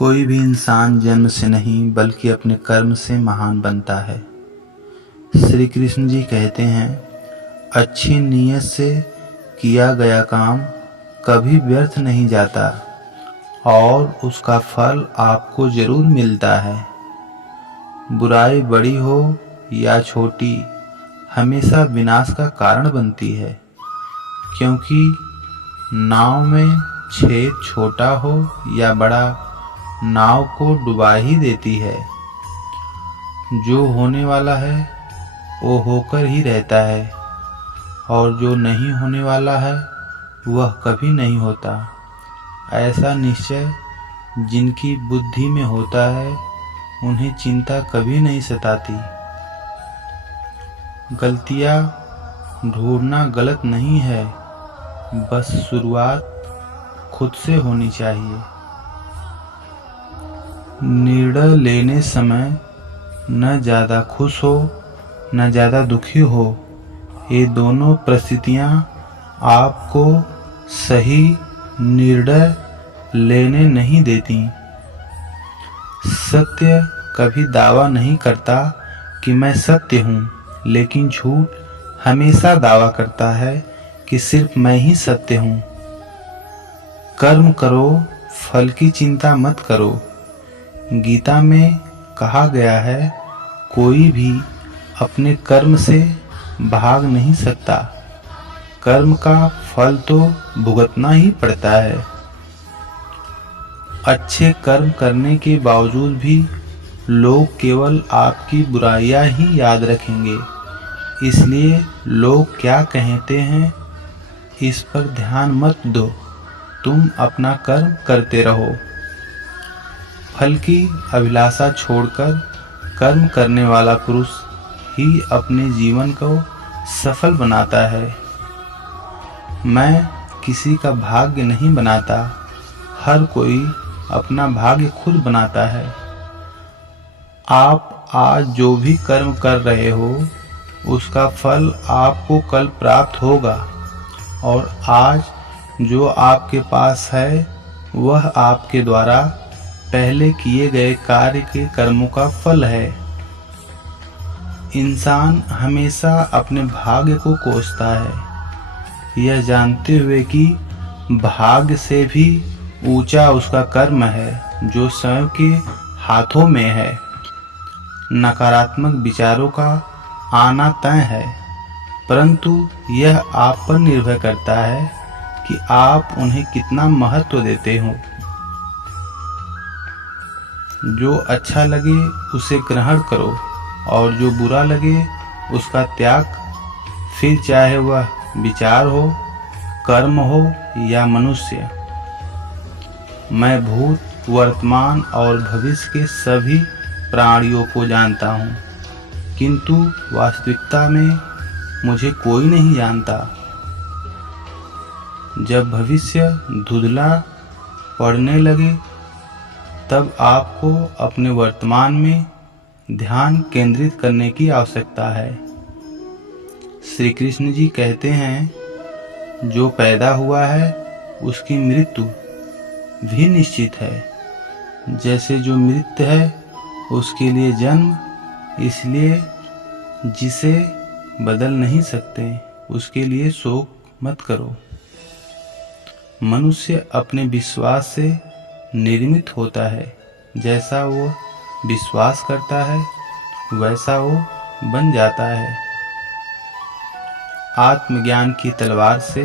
कोई भी इंसान जन्म से नहीं बल्कि अपने कर्म से महान बनता है। श्री कृष्ण जी कहते हैं, अच्छी नीयत से किया गया काम कभी व्यर्थ नहीं जाता और उसका फल आपको जरूर मिलता है। बुराई बड़ी हो या छोटी हमेशा विनाश का कारण बनती है, क्योंकि नाव में छेद छोटा हो या बड़ा, नाव को डुबा ही देती है। जो होने वाला है वो होकर ही रहता है और जो नहीं होने वाला है वह कभी नहीं होता। ऐसा निश्चय जिनकी बुद्धि में होता है उन्हें चिंता कभी नहीं सताती। गलतियां ढूंढना गलत नहीं है, बस शुरुआत खुद से होनी चाहिए। निर्णय लेने समय न ज़्यादा खुश हो न ज़्यादा दुखी हो, ये दोनों परिस्थितियाँ आपको सही निर्णय लेने नहीं देती। सत्य कभी दावा नहीं करता कि मैं सत्य हूँ, लेकिन झूठ हमेशा दावा करता है कि सिर्फ मैं ही सत्य हूँ। कर्म करो, फल की चिंता मत करो। गीता में कहा गया है, कोई भी अपने कर्म से भाग नहीं सकता। कर्म का फल तो भुगतना ही पड़ता है। अच्छे कर्म करने के बावजूद भी लोग केवल आपकी बुराइयां ही याद रखेंगे। इसलिए लोग क्या कहते हैं इस पर ध्यान मत दो, तुम अपना कर्म करते रहो। फल की अभिलाषा छोड़कर कर्म करने वाला पुरुष ही अपने जीवन को सफल बनाता है। मैं किसी का भाग्य नहीं बनाता, हर कोई अपना भाग्य खुद बनाता है। आप आज जो भी कर्म कर रहे हो उसका फल आपको कल प्राप्त होगा, और आज जो आपके पास है वह आपके द्वारा पहले किए गए कार्य के कर्मों का फल है। इंसान हमेशा अपने भाग्य को कोसता है, यह जानते हुए कि भाग्य से भी ऊंचा उसका कर्म है जो स्वयं के हाथों में है। नकारात्मक विचारों का आना तय है, परंतु यह आप पर निर्भर करता है कि आप उन्हें कितना महत्व देते हो। जो अच्छा लगे उसे ग्रहण करो और जो बुरा लगे उसका त्याग। फिर चाहे वह विचार हो, कर्म हो या मनुष्य। मैं भूत, वर्तमान और भविष्य के सभी प्राणियों को जानता हूँ, किंतु वास्तविकता में मुझे कोई नहीं जानता। जब भविष्य धुंधला पड़ने लगे तब आपको अपने वर्तमान में ध्यान केंद्रित करने की आवश्यकता है। श्री कृष्ण जी कहते हैं, जो पैदा हुआ है उसकी मृत्यु भी निश्चित है। जैसे जो मृत है उसके लिए जन्म, इसलिए जिसे बदल नहीं सकते उसके लिए शोक मत करो। मनुष्य अपने विश्वास से निर्मित होता है, जैसा वो विश्वास करता है वैसा वो बन जाता है। आत्मज्ञान की तलवार से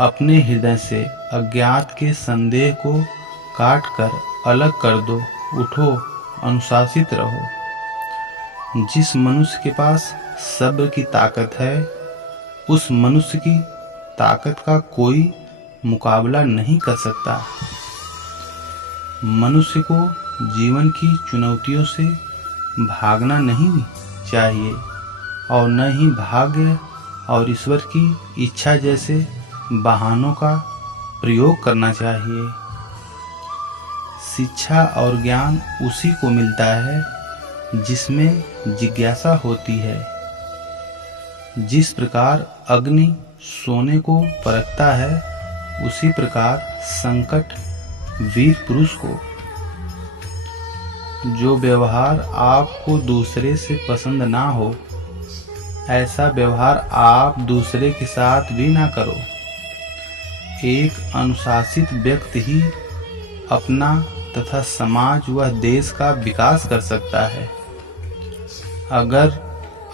अपने हृदय से अज्ञात के संदेह को काट कर अलग कर दो। उठो, अनुशासित रहो। जिस मनुष्य के पास सब्र की ताकत है उस मनुष्य की ताकत का कोई मुकाबला नहीं कर सकता। मनुष्य को जीवन की चुनौतियों से भागना नहीं चाहिए और न ही भाग्य और ईश्वर की इच्छा जैसे बहानों का प्रयोग करना चाहिए। शिक्षा और ज्ञान उसी को मिलता है जिसमें जिज्ञासा होती है। जिस प्रकार अग्नि सोने को परखता है, उसी प्रकार संकट वीर पुरुष को जो व्यवहार आपको दूसरे से पसंद ना हो, ऐसा व्यवहार आप दूसरे के साथ भी ना करो। एक अनुशासित व्यक्ति ही अपना तथा समाज व देश का विकास कर सकता है। अगर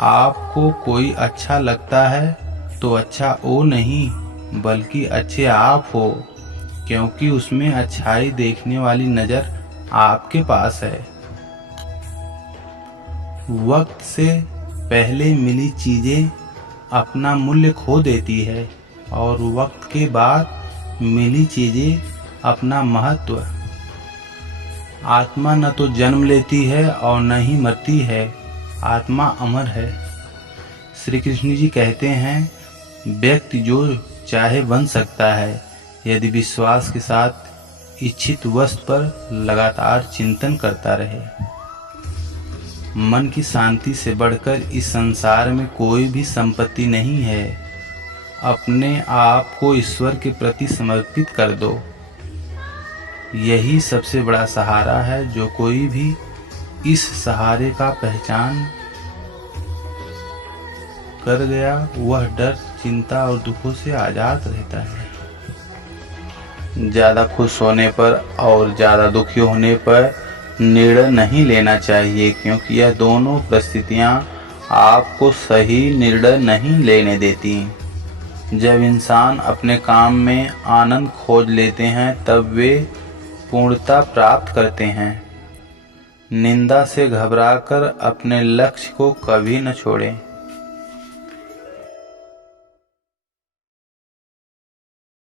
आपको कोई अच्छा लगता है तो अच्छा वो नहीं बल्कि अच्छे आप हो, क्योंकि उसमें अच्छाई देखने वाली नज़र आपके पास है। वक्त से पहले मिली चीज़ें अपना मूल्य खो देती है और वक्त के बाद मिली चीज़ें अपना महत्व। आत्मा न तो जन्म लेती है और न ही मरती है, आत्मा अमर है। श्री कृष्ण जी कहते हैं, व्यक्ति जो चाहे बन सकता है यदि विश्वास के साथ इच्छित वस्तु पर लगातार चिंतन करता रहे। मन की शांति से बढ़कर इस संसार में कोई भी संपत्ति नहीं है। अपने आप को ईश्वर के प्रति समर्पित कर दो, यही सबसे बड़ा सहारा है। जो कोई भी इस सहारे का पहचान कर गया वह डर, चिंता और दुखों से आजाद रहता है। ज़्यादा खुश होने पर और ज़्यादा दुखी होने पर निर्णय नहीं लेना चाहिए, क्योंकि यह दोनों परिस्थितियाँ आपको सही निर्णय नहीं लेने देती। जब इंसान अपने काम में आनंद खोज लेते हैं तब वे पूर्णता प्राप्त करते हैं। निंदा से घबराकर अपने लक्ष्य को कभी न छोड़ें।